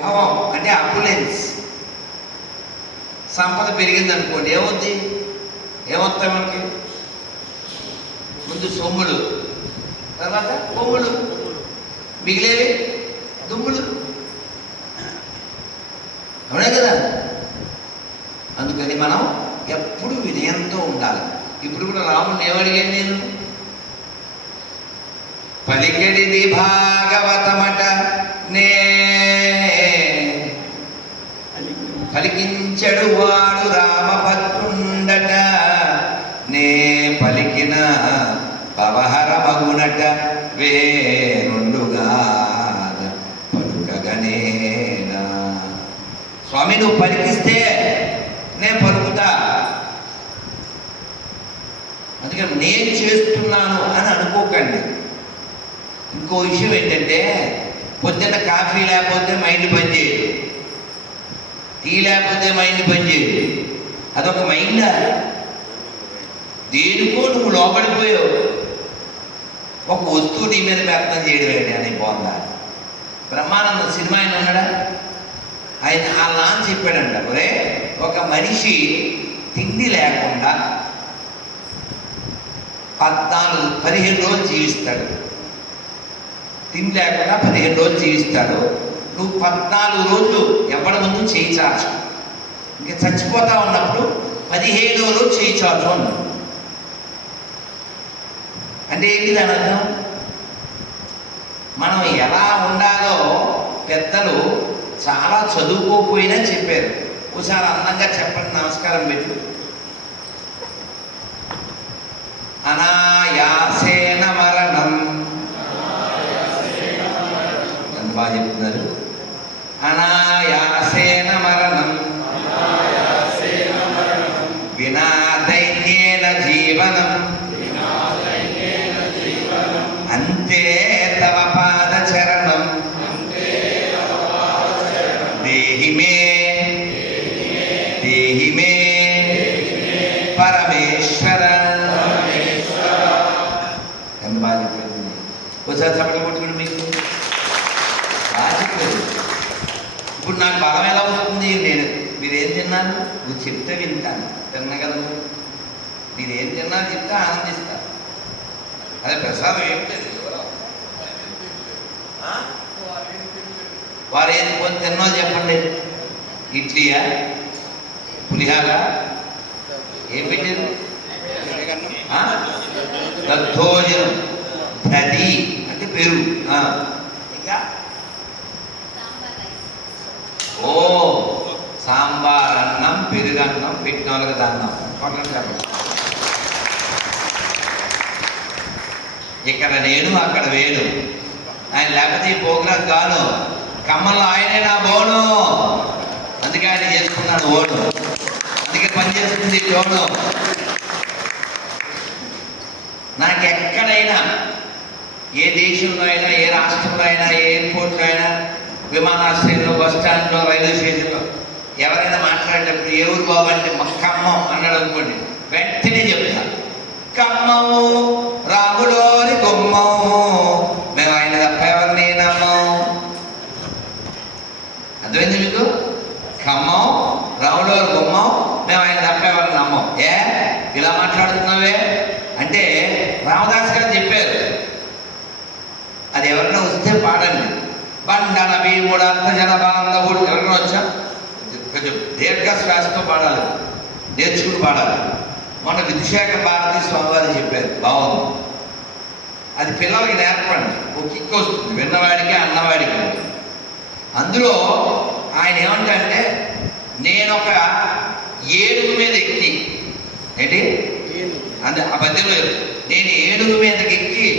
భావం అంటే అపులెన్స్. సంపద పెరిగింది అనుకోండి, ఏమవుద్ది? ఏమొస్తాయి మనకి? ముందు సొమ్ములు, తర్వాత కొమ్ములు, మిగిలేవి దుమ్ములు. అవునే కదా? అందుకని మనం ఎప్పుడు వినయంతో ఉండాలి. ఇప్పుడు కూడా రాముడిని ఏమడిగాను నేను? పలికెడిది భాగవతమట నే పలికించడు వాడు రామభద్రుండట, నే పలికిన పవహర మగునట వేరుండుగా పలుకగనేనా. స్వామి నువ్వు పలికిస్తే నేను పలుకుతా, అందుకని నేను చేస్తున్నాను అని అనుకోకండి. ఇంకో విషయం ఏంటంటే, పొద్దున్న కాఫీ లేకపోతే మైండ్ పనిచేయదు, టీ లేకపోతే మైండ్ పనిచేయదు. అదొక మైండా? దేనికో నువ్వు లోపడిపోయావు. ఒక వస్తువు నీ మీద ప్రయత్నం చేయడం అని బాగుందా? బ్రహ్మానందం సినిమా ఆయన ఉన్నాడా? ఆయన ఆ లాంచ్ చెప్పాడంట, ఒరే ఒక మనిషి తిండి లేకుండా 15 రోజులు జీవిస్తాడు. తిండి లేకుండా 15 రోజులు జీవిస్తాడు. నువ్వు 14 రోజులు ఎవరి ముందు చేయి చాచు, ఇంకా చచ్చిపోతా ఉన్నప్పుడు 15వ రోజు చేయి చాచు అన్నాడు. అంటే ఏంటి దాని అర్థం? మనం ఎలా ఉండాలో పెద్దలు చాలా చదువుకోకపోయినా చెప్పారు. ఒకసారి అందంగా చెప్పండి, నమస్కారం పెట్టు. అనాయాసేన మరణం. ఎంత బాగా చెప్తున్నారు. అనాయాసేన మరణం వినా దైన్యేన జీవనం అంతే తవ పాదచరణం దేహి మే దేహి మే పరమేశ్వర. ఎంత బాగా చెప్పింది. ఒకసారి చప్పట్లు కొట్టుకుని మీకు బాగా చెప్పారు. ఇప్పుడు నాకు బలం ఎలా వస్తుంది? మీరేం తిన్నాను నువ్వు చెప్తే వింటాను, తిన్నగలరు. మీరేం తిన్నాను చెప్తే ఆనందిస్తా. అదే ప్రసాదం ఏంటది? వారు ఏం కొని తిన్నా చెప్పండి. ఇడ్లీయా, పులిహార, ఏం పెట్టారు? దద్దోజనం, దది అంటే పెరుగు, ఇంకా ఓ సాంబార్ అన్నం, పెరుగన్నం, పెట్టిన వాళ్ళకి దన్నం. ఇక్కడ నేను అక్కడ వేణు. ఆయన లేకపోతే ఈ ప్రోగ్రాం కాను. ఖమ్మంలో ఆయనే నా బోను, అందుకే ఆయన చేసుకున్నాడు ఓను, అందుకే పని చేస్తుంది జోను. నాకు ఎక్కడైనా, ఏ దేశంలో అయినా, ఏ రాష్ట్రంలో అయినా, ఏ ఎయిర్పోర్ట్లో అయినా, విమానాశ్రయంలో, బస్ స్టాండ్లో, రైల్వే స్టేషన్లో ఎవరైనా మాట్లాడేటప్పుడు ఏ ఊరు బాబు అంటే ఖమ్మం అన్నాడు అనుకోండి, వెంటనే చెప్తా ఖమ్మము రాములోని గుమ్మము, మేము ఆయన తప్ప ఎవరిని నమ్మం. అర్థమైంది మీకు? ఖమ్మం రాములోని గుమ్మం, మేము ఆయన తప్ప ఎవరిని నమ్మం. ఏ ఇలా మాట్లాడుతున్నావే అంటే రామదాస్ గారు చెప్పారు, అది ఎవరైనా వస్తే పాడండి. బండన భీముడు అంత జన బాంధవుడు. ఎవరైనా వచ్చా కొంచెం దీర్ఘ శ్వాసతో పాడాలి, నేర్చుకుని పాడాలి. మొన్న విధుశేఖ భారతి స్వామి వారు చెప్పారు, బాగుంది. అది పిల్లలకి నేర్పండి, ఒక కిక్ వస్తుంది విన్నవాడికి అన్నవాడికి. అందులో ఆయన ఏమంటే, నేను ఒక ఏనుగు మీద ఎక్కి, ఏంటి అంటే ఆ పద్యంలో, నేను ఏనుగు మీదకి ఎక్కి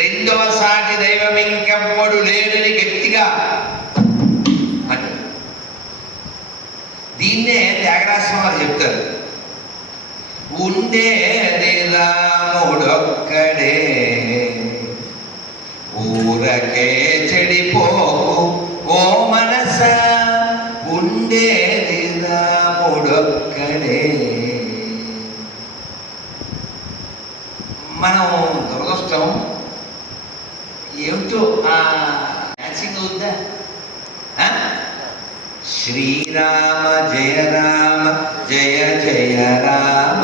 రెండవ సాటి దైవం ఇంకెవ్వడు లేడని గట్టిగా అంటే, దీన్నే త్యాగరాజస్వామి వారు చెప్తారు, ఉండేది రాముడొక్కడే ఊరకే చెడిపోకు ఓ మనస, ఉండేది రాముడొక్కడే. మనం దురదృష్టం ఏమిటో మ్యాచింగ్ అవుద్దా? శ్రీరామ జయ రామ జయ జయ రామ.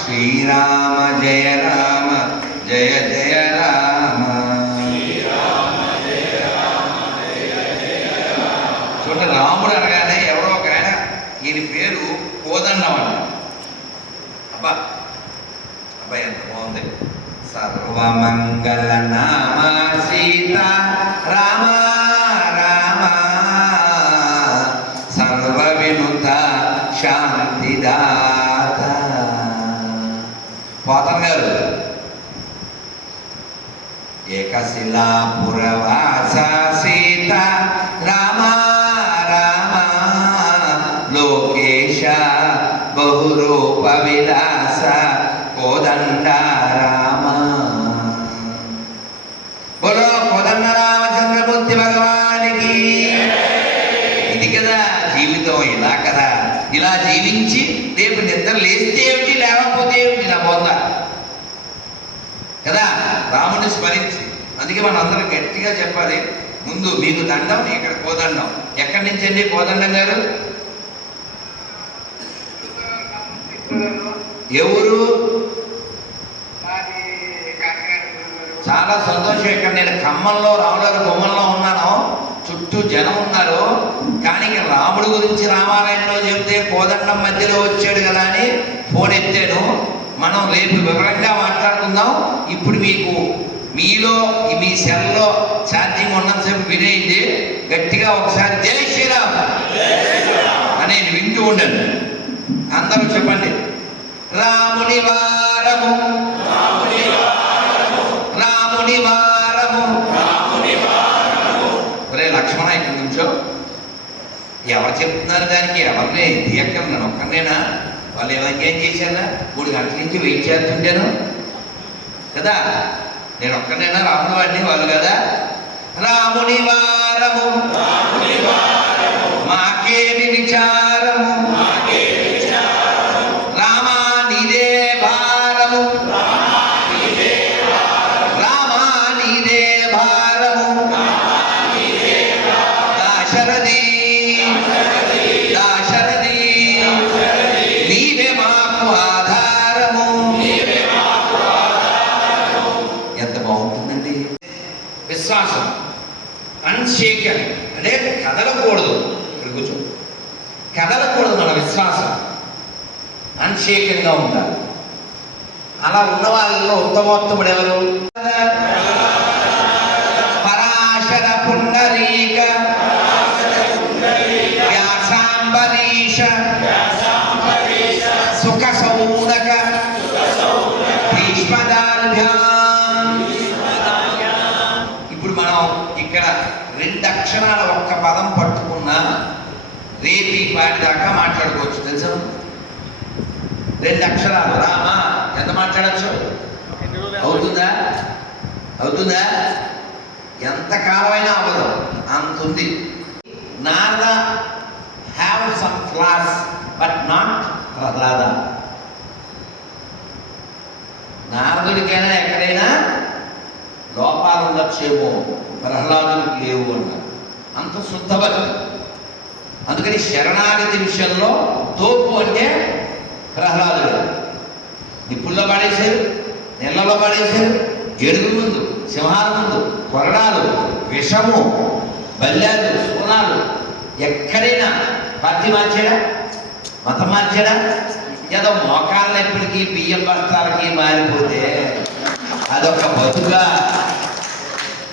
శ్రీరామ జయ రామ జయ జయ రామ. చూడండి, రాముడు అనగానే ఎవరో ఒక ఆయన ఈయన పేరు కోదండం అంట. అబ్బా అబ్బా ఎంత బాగుంది. సర్వమంగళ నామ సీత రామ రామ, సర్వ వినుత శాంతిదాత. పోతన గారు ఏకశిలాపురవాస సీత రామ రామ, లోకేశ బహురూప విలాస కోదండ రామ. బోలో కోదండ రామచంద్రమూర్తి భగవానికి. ఇది కదా జీవితం, ఇలా కదా. ఇలా జీవించి రేపు నిద్ర లేస్తే ఏమిటి, లేకపోతే ఏమిటి, నా బొంద కదా. రాముని స్మరించి, అందుకే మనం అందరం గట్టిగా చెప్పాలి. ముందు మీకు దండం, ఇక్కడ కోదండం. ఎక్కడి నుంచి అండి కోదండం గారు? ఎవరు? చాలా సంతోషం. ఇక్కడ నేను ఖమ్మంలో రాముల బొమ్మల్లో ఉన్నాను, చుట్టూ జనం ఉన్నారు. కానీ రాముడి గురించి రామాలయంలో చెబితే కోదండం మధ్యలో వచ్చాడు కదా అని ఫోన్ ఎత్తాను. మనం రేపు వివరంగా మాట్లాడుకుందాం. ఇప్పుడు మీకు మీలో మీ సెల్లో ఛార్జింగ్ ఉన్నంతసేపు వినేయండి. గట్టిగా ఒకసారి జై శ్రీరామ్ అనేది వింటూ ఉండండి. అందరూ చెప్పండి. రాముని వారము రాముని వారము. ఒరే లక్ష్మణ, ఇక్కడ నుంచో. ఎవరు చెప్తున్నారు దానికి? ఎవరిని తీయక్కర్, నేను ఒక్కనేనా? వాళ్ళు ఏం చేశారా? 3 గంటల నుంచి వెయిట్ చేస్తుంటాను కదా. నేను ఒక్కనేనా రాముని వాడిని? వాళ్ళు కదా. రాముని వారము మాకేమి విచారము, రామా నీదే భారము, రామా నీదే భారము, దాశరథి దాశరథి నీవే మాకు ఆధారము. ఎంత బాగుంటుందండి విశ్వాసం. అన్షేకన్ అంటే కదలకూడదు. ఇక్కడ కూర్చో, కదలకూడదు మన విశ్వాసం. అన్షేకంగా ఉండాలి. అలా ఉన్న వాళ్ళలో ఉత్తమోత్తముడు ఎవరు? పరాశర పుండరీక వ్యాసాంబరీష సుఖ సౌనక భీష్మదాల్భ్యాం. ఇప్పుడు మనం ఇక్కడ 2 అక్షరాల ఒక్క పదం పట్టుకున్నా రేపు ఈ పాటి దాకా మాట్లాడుకోవచ్చు, తెలుసా? 2 అక్షరాలు రామ ఎంత మాట్లాడచ్చు? అవుతుందా? అవుతుందా? ఎంతకాలమైనా అవ్వదు, అంత ఉంది. Narada have some flaws but not Prahlada. నారదుడికైనా ఎక్కడైనా లోపాలు ఉండొచ్చేమో, ప్రహ్లాదుడికి లేవు అన్నారు. అంత శుద్ధభక్తి. అందుకని శరణాగతి విషయంలో తోపు అంటే ప్రహ్లాదుడు. నిప్పుల్లో పడేశారు, నీళ్ళలో పడేశారు, ఏడుగుల ముందు, సింహాల ముందు, కొరడాలు, విషము, బల్యాలు, సోనాలు. ఎక్కడైనా పార్టీ మార్చాడా? మతం మార్చాడా? ఏదో మోకాళ్ళ ఎప్పటికీ బియ్యం బస్తాలకి మారిపోతే అదొక బతుగా?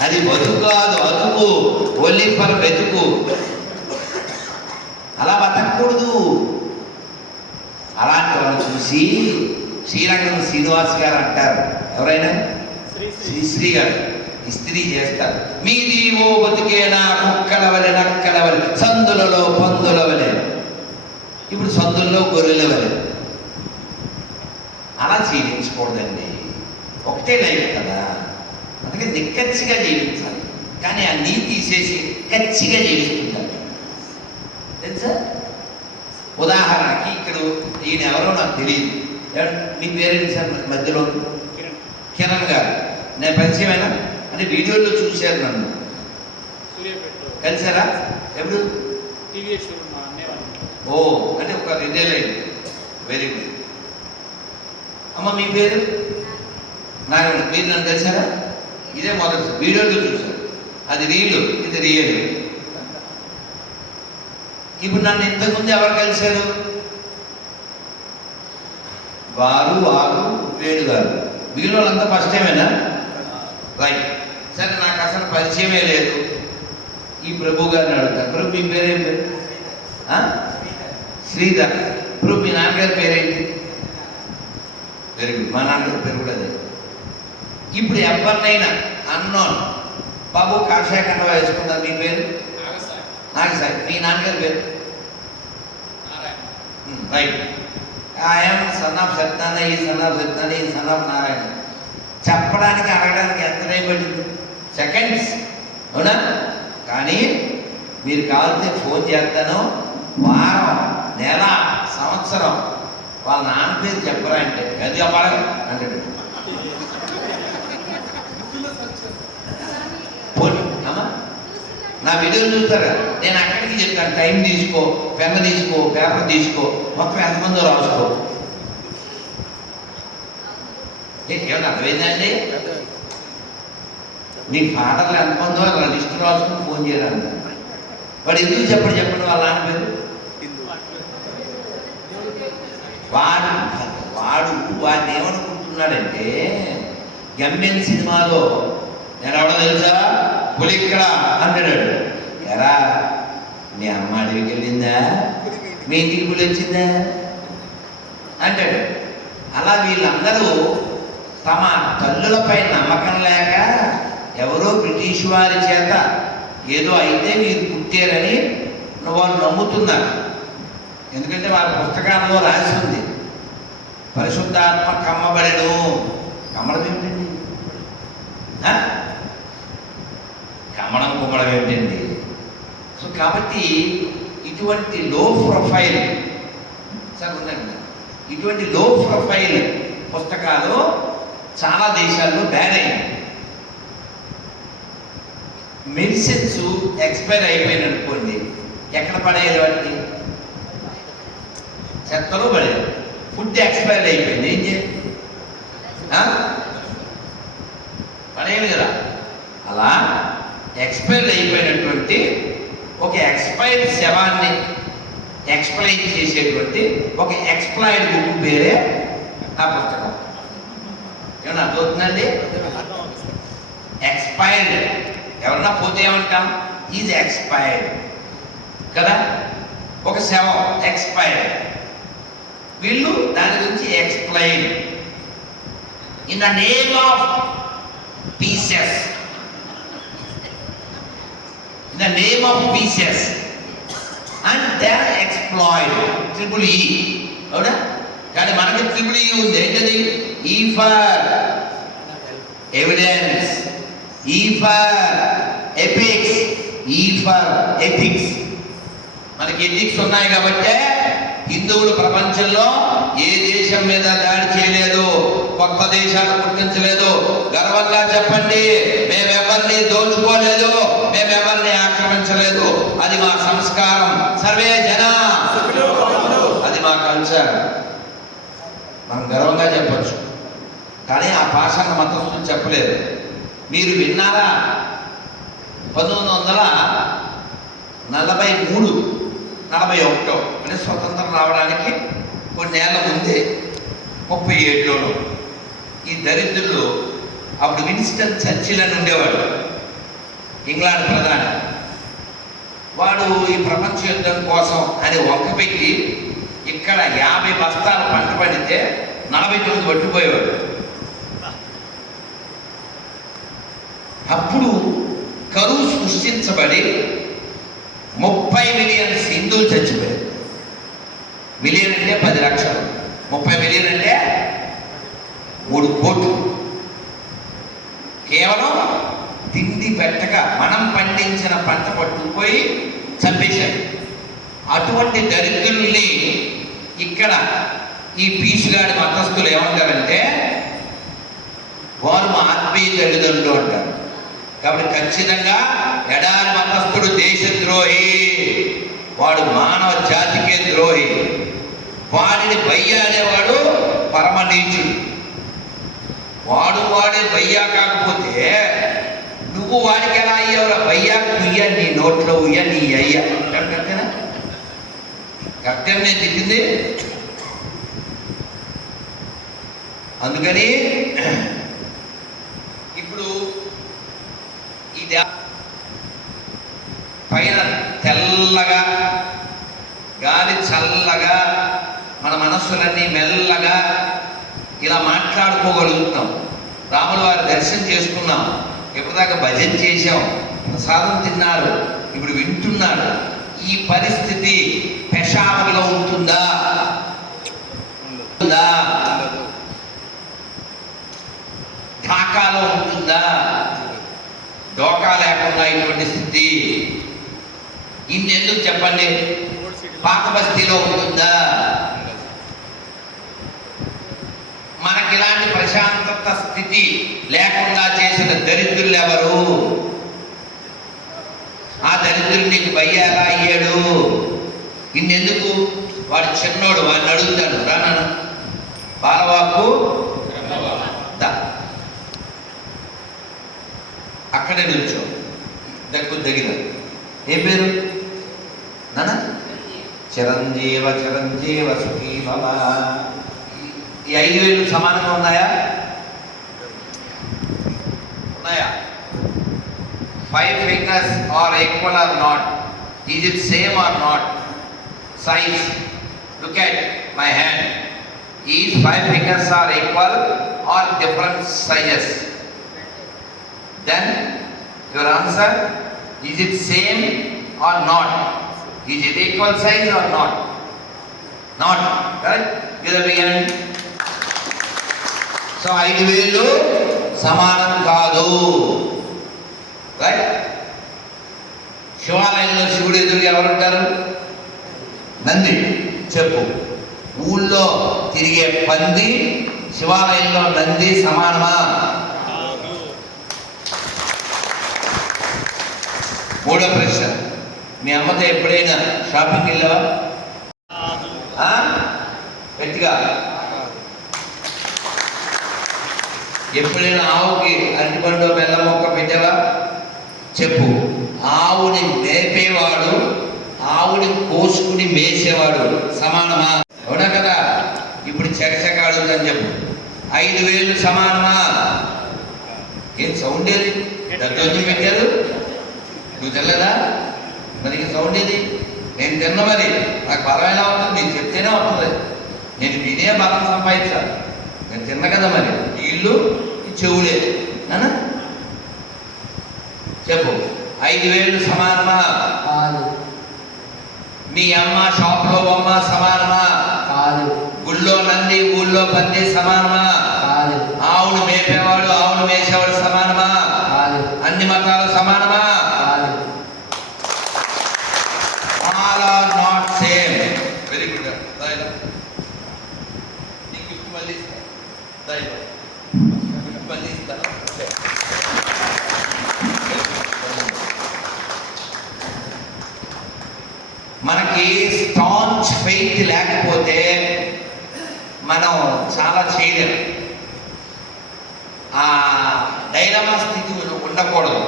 అది బతుకు కాదు, అతుకు, ఒలిపర్ వెతుకు. అలా బతకూడదు. అలాంటి వాళ్ళు చూసి శ్రీరంగం శ్రీనివాస్ గారు అంటారు, ఎవరైనా శ్రీశ్రీ గారు ఇస్త్రీ చేస్తారు. మీది ఓ బతుకేనా కుక్కల వలె నక్కల వలె, సందులలో పందుల వలె. ఇప్పుడు సందుల్లో గొర్రెల వలె. అలా జీవించకూడదండి. ఒకటే లైఫ్ కదా, అందుకే నిక్కచ్చిగా జీవించాలి. కానీ అన్నీ తీసేసి కచ్చిగా జీవిస్తుంటారు, తెలుసా? ఉదాహరణకి ఇక్కడ ఈయన ఎవరో నాకు తెలియదు. మీ పేరెంట్స్ మధ్యలో కిరణ్ గారు. నేను పరిచయమైనా అంటే వీడియోలో చూశారు నన్ను. కలిసారా ఎప్పుడు? ఓ అంటే ఒక 2 ఏళ్ళు అయింది. Very good. అమ్మ మీ పేరు? నారాయణ. మీరు నన్ను కలిసారా? ఇదే మొదటి వీడియోలో చూశారు. అది రీలు, ఇది రియల్. ఇప్పుడు నన్ను ఇంతకుముందు ఎవరు కలిశారు? వారు వేణు గారు. మిగిలిన వాళ్ళంతా ఫస్ట్ టైమేనా? రైట్. సరే, నాకు అసలు పరిచయమే లేదు. ఈ ప్రభు గారిని అడుగుతాను. ప్రభు మీ పేరేం పేరు? శ్రీధర్. ప్రభు మీ నాన్నగారి పేరేంటి? Very good. మా నాన్నగారి పేరు కూడా అదే. ఇప్పుడు ఎవరినైనా అన్నోన్ బాబు కాషాయ కండవా వేసుకుంటారు. మీ పేరు? నాగసాయి. మీ నాన్నగారి పేరు? Right. I'm son of Satyanarayana, ఈ సన్ ఆఫ్ సత్యనారాయణ, ఈ సన్ ఆఫ్ నారాయణ. చెప్పడానికి అడగడానికి ఎంత టైం పట్టింది? సెకండ్స్, అవునా? కానీ మీరు కావాలంటే ఫోన్ చేస్తాను. వారం, నెల, సంవత్సరం వాళ్ళ నాన్న పేరు చెప్పరా అంటే అది చెప్పాలి అంటాడు. అమ్మా నా వీడియోలు చూస్తారా? నేను అక్కడికి చెప్తాను, టైం తీసుకో, పెన్ తీసుకో, పేపర్ తీసుకో, మొత్తం ఎంతమందో రాసుకో. ఏమన్నా అర్థమైందండి? మీ ఫాదర్లు ఎంతమందో లిస్ట్ రాసుకుని ఫోన్ చేయాలంట. వాడు ఎందుకు చెప్పండి వాళ్ళ నాన్న పేరు? వాడిని ఏమనుకుంటున్నాడంటే, గమ్యం సినిమాలో నేను ఎవడో తెలుసా, పులిక్కడ అంటాడు. ఎరా మీ అమ్మ అడవికి వెళ్ళిందా, మీ ఇంటికి పులి వచ్చిందా అంటాడు. అలా వీళ్ళందరూ తమ తల్లులపై నమ్మకం లేక ఎవరో బ్రిటిష్ వారి చేత ఏదో అయితే మీరు పుట్టారని వాళ్ళు నమ్ముతున్నారు. ఎందుకంటే వారి పుస్తకాల్లో రాసి ఉంది, పరిశుద్ధాత్మ కమ్మబడెను. కమ్మడం ఏమిటండి? కమ్మడం కుమ్మడం ఏమిటండి? సో కాబట్టి ఇటువంటి లో ప్రొఫైల్ సార్ ఉందండి, ఇటువంటి లో ప్రొఫైల్ పుస్తకాలు చాలా దేశాల్లో బ్యాన్ అయ్యాయి. మెడిసిన్స్ ఎక్స్పైర్ అయిపోయింది అనుకోండి, ఎక్కడ పడేయాలి వాటిని? చెత్తలో పడేది. ఫుడ్ ఎక్స్పైర్ అయిపోయింది, ఏం చేయాలి? పడేయాలి కదా. అలా ఎక్స్పైర్ అయిపోయినటువంటి ఒక ఎక్స్పైర్డ్ శవాన్ని ఎక్స్ప్లెయిన్ చేసేటువంటి ఒక ఎక్స్ప్లాయిడ్ బుక్ పేరే ఆ పుస్తకం. ఏమన్నా అర్థమవుతుందండి? ఎక్స్పైర్డ్ ఎవరన్నా పోతే ఏమంటాం? ఈజ్ ఎక్స్పైర్డ్ కదా. ఒక శవం ఎక్స్పైర్డ్, వీళ్ళు దాని గురించి explain in the name of pieces, in the name of pieces and they are exploited. Triple E, అవునా? కానీ మనకి ట్రిపుల్ ఈ ఉంది. ఏంటది? E for evidence, E for epics, E for ethics. మనకి ఎథిక్స్ ఉన్నాయి కాబట్టి హిందువులు ప్రపంచంలో ఏ దేశం మీద దాడి చేయలేదు, కొత్త దేశాలు గుర్తించలేదు. గర్వంగా చెప్పండి, మేమెవరిని దోచుకోలేదు, మేమెవరిని ఆక్రమించలేదు. అది మా సంస్కారం. సర్వే జన, అది మా కల్చర్. మనం గర్వంగా చెప్పచ్చు. కానీ ఆ భాషను మతస్థులు చెప్పలేదు. మీరు విన్నారా? 1943, 41 అంటే స్వతంత్రం రావడానికి కొన్నేళ్ల ముందే, 37లోనూ ఈ దరిద్రులు, అప్పుడు విన్స్టన్ చర్చిల్ అని ఉండేవాడు, ఇంగ్లాండ్ ప్రధాని. వాడు ఈ ప్రపంచ యుద్ధం కోసం అని వంకపెట్టి ఇక్కడ 50 బస్తాలు పంట పండితే 49 పట్టుకుపోయేవాడు. అప్పుడు కరువు సృష్టించబడి 30 మిలియన్ హిందువులు చచ్చిపోయారు. మిలియన్ అంటే 10 లక్షలు, 30 మిలియన్ అంటే 3 కోట్లు. కేవలం తిండి పెట్టక మనం పండించిన పంట పట్టుకుపోయి చంపేశారు. అటువంటి దరిద్రుల్ని ఇక్కడ ఈ పీసుగాడి మతస్థులు ఏమంటారంటే, వారు మా ఆత్మీయ తల్లిదండ్రులు అంటారు. కాబట్టి ఖచ్చితంగా ఎడారి మతస్థుడు దేశద్రోహి, వాడు మానవ జాతికే ద్రోహి. వాడిని బయ్య అనేవాడు పరమ నీచుడు. వాడే బయ్యా కాకపోతే నువ్వు వాడికి ఎలా అయ్యావురా? బయ్యా కుయ్య నీ నోట్లో ఉయ్య నీ అయ్యా కరెక్టేనా? కరెక్టేనా నేను తిట్టింది? అందుకని ఇప్పుడు ఇది పైన తెల్లగా గాలి చల్లగా మన మనస్సులన్నీ మెల్లగా ఇలా మాట్లాడుకోగలుగుతాం. రాముల వారి దర్శనం చేసుకున్నాం, ఎప్పటిదాకా భజన చేశాం, ప్రసాదం తిన్నారు, ఇప్పుడు వింటున్నాడు. ఈ పరిస్థితి పెషావర్లో ఉంటుందా? ఢాకాలో ఉంటుందా? డోకా లేకుండా ఇటువంటి స్థితి ఇన్నెందుకు చెప్పండి? పాత బస్తీలో ఉంటుందా? మనకి ఇలాంటి ప్రశాంతత స్థితి లేకుండా చేసిన దరిద్రులు ఎవరు? ఆ దరిద్రులు నీకు బయ్య ఎలా అయ్యాడు? ఇన్నెందుకు? వాడు చిన్నోడు, వాడిని అడుగుతాను, రాను బాలవాకు అక్కడే నిల్చో, దగ్గర ఏ పేరు నాన్న? చిరంజీవ చిరంజీవ సుఖీ భవ. ఈ 5,000 సమానంగా ఉన్నాయా? 5 fingers are equal or not? Is it same or not? Size. Look at my hand. Is 5 fingers are equal or different sizes? Then your answer, is it same or not? Is it equal size or not? Not. Correct? Give the big hand. So 5,000 సమానం కాదు. Right? శివాలయంలో శివుడు ఎదురుగా ఎవరుంటారు? నంది. చెప్పు, ఊళ్ళో తిరిగే పంది శివాలయంలో నంది సమానమా? మూడో ప్రశ్న, మీ అమ్మతో ఎప్పుడైనా షాపింగ్ వెళ్ళావా? గట్టిగా. ఎప్పుడైనా ఆవుకి అరటిపండు బెల్లం మొక్క పెట్టావా? చెప్పు. ఆవుని మేపేవాడు ఆవుని కోసుకుని మేసేవాడు సమానమా? అవునా కదా? ఇప్పుడు చకచక అడుగుతాను, చెప్పు. 5,000 సమానమా? ఏం సౌండ్ ఏది? దద్దోజనం పెట్టారు, నువ్వు తెల్లదా? మరి సౌండ్ ఏది? నేను తిన్న, మరి నాకు బలం ఎలా అవుతుంది? నీకు చెప్తేనే అవుతుంది. నేను వినే బలం సంపాదించాలి. నేను తిన్న కదా, మరి నీళ్ళు ఈ చెవులే అనా? చెప్పు, 5,000 సమానమా? కాదు. మీ అమ్మ షాప్లో బొమ్మ సమానమా? కాదు. గుళ్ళో నంది ఊళ్ళో పంది సమానమా? కాదు. ఆవును మేపేవాడు ఆవును మేసేవాడు సమానమా? కాదు. అన్ని మతాలు సమానమా? కాదు. All are not same. Very good. నీకు గిఫ్ట్ మళ్ళీ ఇస్తాను. మళ్ళీ ఇస్తాను. మనకి స్టాంచ్ ఫెయిత్ లేకపోతే మనం చాలా చేయలేం. ఆ డైలమా స్థితి ఉండకూడదు.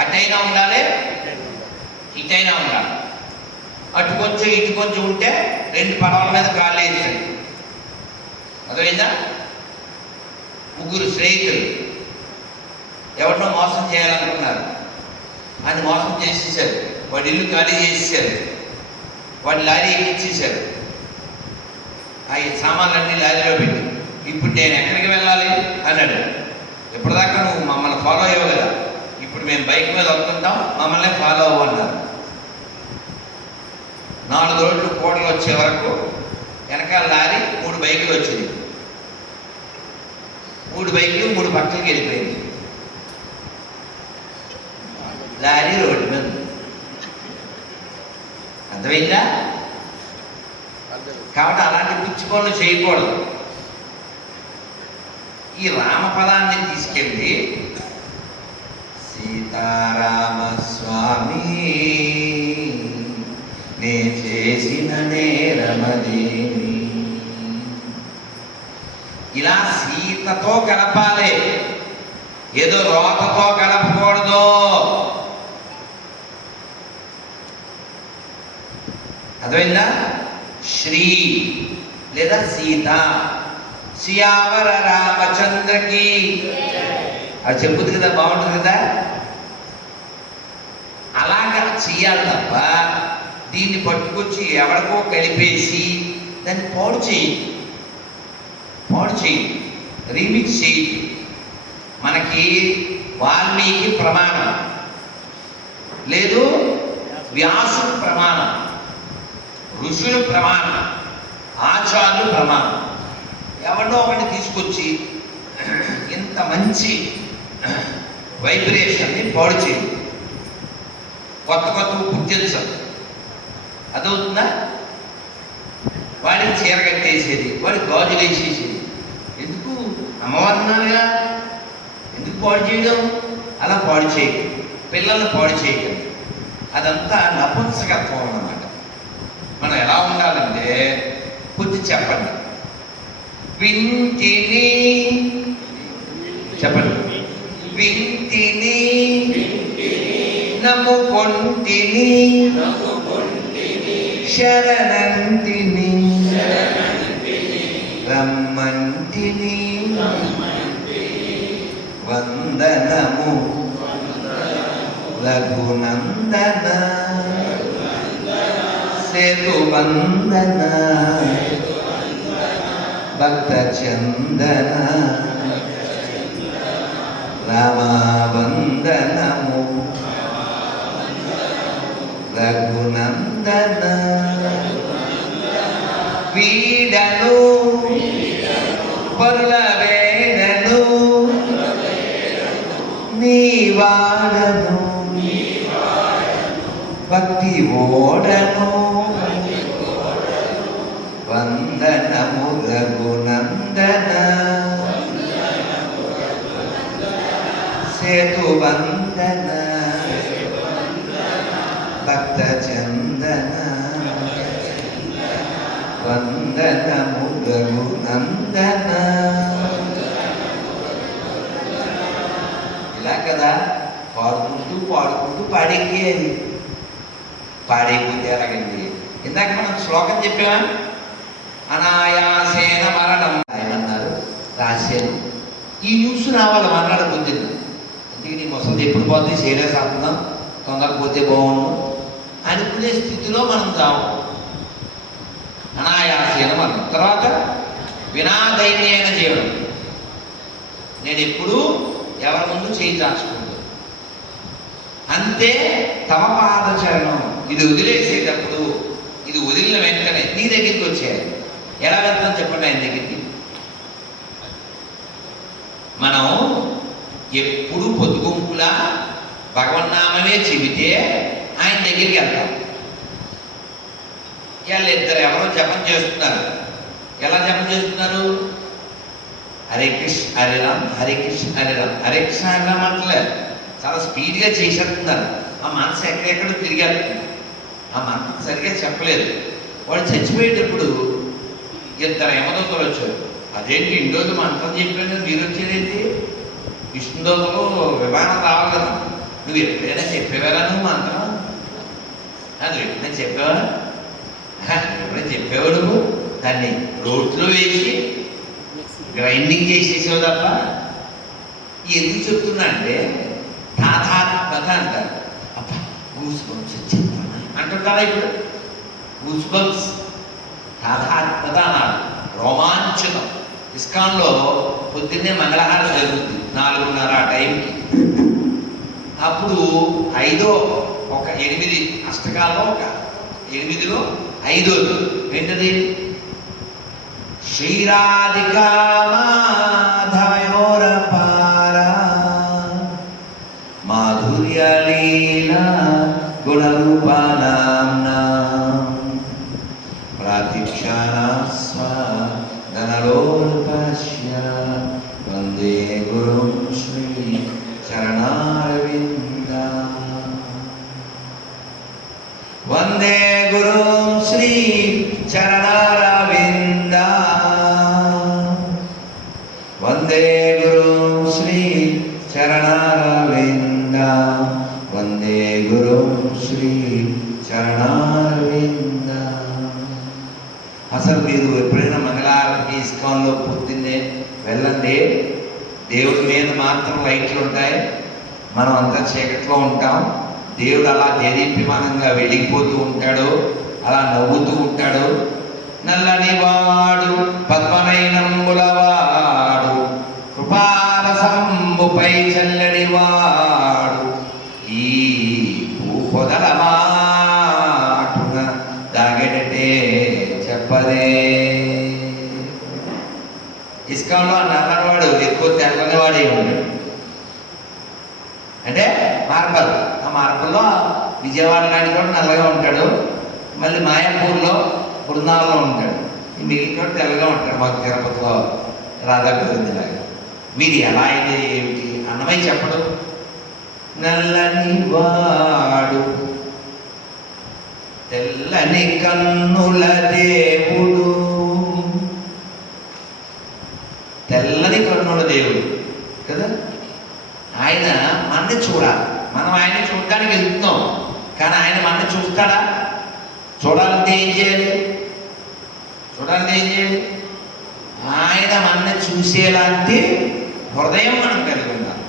అటైనా ఉండాలి, ఇటైనా ఉండాలి. అటు కొంచెం ఇటు కొంచెం ఉంటే 2 పడవల మీద కాళ్ళు వేసాడు. అర్థమైందా? 3 స్నేహితులు ఎవరినో మోసం చేయాలనుకున్నారు. ఆయన మోసం చేసేసారు. వాడి ఇల్లు ఖాళీ చేసేసారు. వాడి లారీ ఎక్కిచ్చేసారు. ఆ సామాన్లన్నీ లారీలో పెట్టి, ఇప్పుడు నేను ఎక్కడికి వెళ్ళాలి అన్నాడు. ఎప్పటిదాకా నువ్వు మమ్మల్ని ఫాలో అయ్యవు కదా, ఇప్పుడు మేము బైక్ మీద వస్తుంటాం, మమ్మల్ని ఫాలో అవ్వన్నారు. 4 రోడ్లు కోడలు వచ్చే వరకు వెనకాల లారీ 3 బైకులు వచ్చింది. 3 బైకులు 3 పక్కలకి వెళ్ళిపోయింది. లారీ రోడ్డు మీద. అర్థమైందా? కాబట్టి అలాంటి పిచ్చి పనులు చేయకూడదు. ఈ రామపదాన్ని తీసుకెళ్ళి రామస్వామి నే చేసిన నేరమదేమి. ఇలా సీతతో కలపాలి, ఏదో రోతతో కలపకూడదు. అర్థమైందా? శ్రీ లేదా సీత, సియావర రామచంద్రకి అది చెప్పుద్ది కదా, బాగుంటుంది కదా. అలాగా చెయ్యాలి తప్ప దీన్ని పట్టుకొచ్చి ఎవరికో కలిపేసి దాన్ని పాడు చేయి, రీమిక్స్ చేయి. మనకి వాల్మీకి ప్రమాణం లేదు, వ్యాసుడు ప్రమాణం, ఋషులు ప్రమాణం, ఆచార్యులు ప్రమాణం. ఎవరినో ఒకటి తీసుకొచ్చి ఇంత మంచి వైబ్రేషన్ని పాడు చేయి, కొత్త పుట్టించదు. అదవుతుందా? వాడికి చీర కట్టేసేది, వాడికి గాజులు వేసేసేది. ఎందుకు? అమ్మవారినాలుగా, ఎందుకు పాడు చేయడం? అలా పాడు చేయడం, పిల్లల్ని పాడు చేయడం, అదంతా నపుంసకత్వం అన్నమాట. మనం ఎలా ఉండాలంటే కొద్ది చెప్పండి. వింటిని చెప్పండి. వింటిని నమ్ముకొంటిని శరణంటిని రమ్మంటిని వందనము రఘునందన సేతువందన భక్త చందన రామవందనము రఘునందన వీడను పరుల వేడను నీవాడను భక్తి ఓడను వందనము రఘునందన సేతువందన భక్త చందన వందనము రఘునందన. ఇలా కదా పాడుకుంటూ పాడెక్కేది. పాడైపోతే ఎలాగండి? ఇందాక మనం శ్లోకం చెప్పామా? అనాయాసేన మరణం ఏమన్నారు? రాశాను. ఈ న్యూస్ రావాలి మన్నాడు పొద్దున్న. అందుకే నీ ముసలి ఎప్పుడు పోతే సీరియస్ అవుతున్నాం, తొందర పోతే బాగుండు అనుకునే స్థితిలో మనం చావు. అనాయాసేన మరణం. తర్వాత వినాదైన్యైన జీవనం. నేను ఎప్పుడూ ఎవరి ముందు చేయి దాచుకుంటాను. అంతే తమ పాదచరణం. ఇది వదిలేసేటప్పుడు, ఇది వదిలిన వెంటనే నీ దగ్గరికి వచ్చేయాలి. ఎలా వెళ్తాం చెప్పండి ఆయన దగ్గరికి? మనం ఎప్పుడు పొద్దుగుంపులా భగవన్నామమే చెబితే ఆయన దగ్గరికి వెళ్తాం. వీళ్ళిద్దరు ఎవరో జపం చేస్తున్నారు. ఎలా జపం చేస్తున్నారు? హరే కృష్ణ హరే రామ్, హరే కృష్ణ హరే రామ్. హరే కృష్ణ హరే రామ్ అంటలేదు, చాలా స్పీడ్గా చేసేస్తున్నారు. ఆ మనసు ఎక్కడెక్కడ తిరిగేస్తుంది. ఆ మంత్రం సరిగ్గా చెప్పలేదు. వాడు చచ్చిపోయేటప్పుడు ఇద్దరు యమదూతలు వచ్చారు. అదేంటి ఇండోకి మంత్రం చెప్పాను మీరు వచ్చేదేంటి? విష్ణుదూతలు విమానం రావాలి కదా, నువ్వు ఎప్పుడైనా చెప్పేవారా నువ్వు మంత్రం? నువ్వు ఎప్పుడైనా చెప్పావా? ఎప్పుడైనా చెప్పేవాడు దాన్ని రోడ్లో వేసి గ్రైండింగ్ చేసేసావు తప్ప. ఎందుకు చెప్తున్నా అంటే తాతాత్మత అంటారు. అబ్బా గూస్ బంప్స్ అంటుంటారా? ఇప్పుడు గూస్ బంప్స్ తాతాత్మత అన్నారు, రోమాంచనం. ఇస్కాన్లో పొద్దున్నే మంగళహారం జరుగుతుంది 4:30 ఆ టైంకి. అప్పుడు 8 అష్టకాల్లో ఒక 8లో 5 ఏంటది? శ్రీరాధికా మాధవయోరపార మాధుర్య లీలా గుణరూపానాంనా ప్రాతిక్షానాస్వ ధనలోల్పశ్య వందే గురుం శ్రీ చరణారవింద. ఇస్కాన్లో పొద్దున్నే వెళ్ళండి. దేవుడి మీద మాత్రం లైట్లు ఉంటాయి, మనం అంతా చీకట్లో ఉంటాం. దేవుడు అలా దేదీప్యమానంగా వెలిగిపోతూ ఉంటాడు, అలా నవ్వుతూ ఉంటాడు. నల్లని వాడు పద్మనయనంబులవాడు కృపారసంబుపై చల్లని వాడు ఈ భూపొదల మాటున దాగెడటే చెప్పదే. ఇస్కాన్లో నల్లనివాడు ఎక్కువ తెల్లనివాడే ఉంటాడు. అంటే మార్బల్, ఆ మార్బల్లో విజయవాడ లాంటి కూడా నల్లగా ఉంటాడు, మళ్ళీ మాయాపూర్లో బృందావనంలో ఉంటాడు, ఈ మిగిలిన చోట తెల్లగా ఉంటాడు. మాకు తిరుపతిలో రాధాగోవిందలాగా. మీరు ఎలా అయితే ఏమిటి అన్నమై చెప్పడు. నల్లని వాడు తెల్లని కన్నుల దేవుడు, తెల్లని కన్నుల దేవుడు కదా. ఆయన మనని చూడాలి, మనం ఆయన చూడడానికి వెళ్తున్నాం, కానీ ఆయన మనని చూస్తాడా? చూడాలంటే ఏం చేయాలి? ఆయన మనని చూసేలాంటి హృదయం మనం కలిగి ఉండాలి.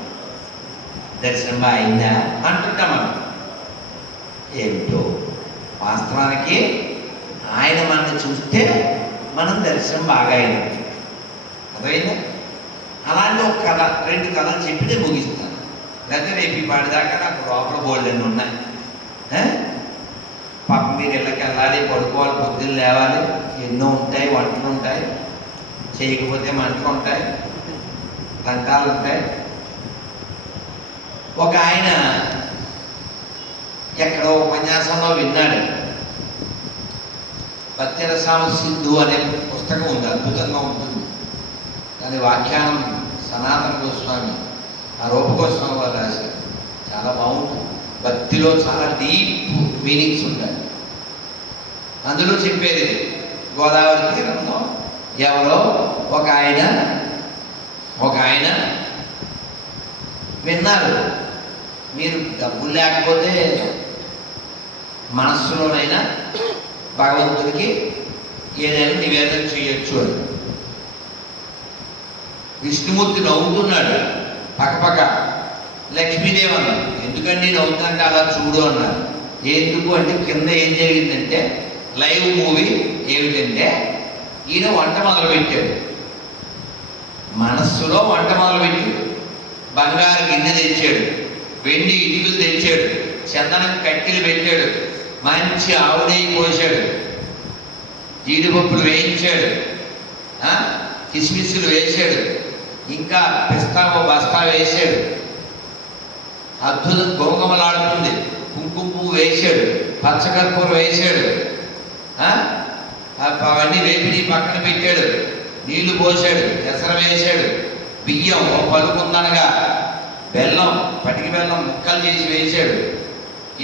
దర్శనం అయిందా అంటుంటాం మనం. ఏమిటో వాస్తవానికి ఆయన మనని చూస్తే మనం దర్శనం బాగా అయినట్టు. అర్థమైందా? అలాంటి ఒక కథ, 2 కథలు చెప్పితే ముగిస్తాను. లేకపోతే రేపు పాడిదాకా నాకు లోపల బోల్డెన్ని ఉన్నాయి. పాపం మీరు ఇళ్ళకి వెళ్ళాలి, పడుకోవాలి, పొద్దున్న లేవాలి, ఎన్నో ఉంటాయి, వంటలు ఉంటాయి, చేయకపోతే మంటలు ఉంటాయి, దంటాలు ఉంటాయి. ఒక ఆయన ఎక్కడో ఉపన్యాసంలో విన్నాడు. భక్తిరసామ సింధు అనే పుస్తకం ఉంది, అద్భుతంగా ఉంటుంది. దాని వ్యాఖ్యానం సనాతన గోస్వామి, ఆ రూపగోస్వామి వారు రాశారు. చాలా బాగుంటుంది. భక్తిలో చాలా డీప్ మీనింగ్స్ ఉంటాయి. అందులో చెప్పేది గోదావరి తీరంలో ఎవరో ఒక ఆయన విన్నారు, మీరు డబ్బులు లేకపోతే మనస్సులోనైనా భగవంతుడికి ఏదైనా నివేదన చేయొచ్చు అని. విష్ణుమూర్తి నవ్వుతున్నాడు పక్కపక్క. లక్ష్మీదేవి అన్నారు, ఎందుకండి నవ్వుతుందంటే అలా చూడు అన్నారు. ఎందుకు అంటే కింద ఏం జరిగిందంటే లైవ్ మూవీ ఏమిటంటే ఈయన వంట మొదలుపెట్టాడు, మనస్సులో వంట మొదలుపెట్టాడు. బంగారు గిన్నె తెచ్చాడు, వెండి ఇటుకలు తెచ్చాడు, చందనం కట్టెలు పెట్టాడు, మంచి ఆవు నెయ్యి పోసాడు, జీడిపప్పులు వేయించాడు, కిస్మిస్సులు వేసాడు, ఇంకా పిస్తావో బస్తా వేసాడు. అద్భుతం గోగమలాడుతుంది. కుంకుమ పువ్వు వేసాడు, పచ్చకర్పూరం వేసాడు, అవన్నీ వేపిని పక్కన పెట్టాడు, నీళ్లు పోసాడు, ఎసర వేసాడు, బియ్యం ఒక పలుకుందనగా బెల్లం, పటికి బెల్లం ముక్కలు చేసి వేసాడు.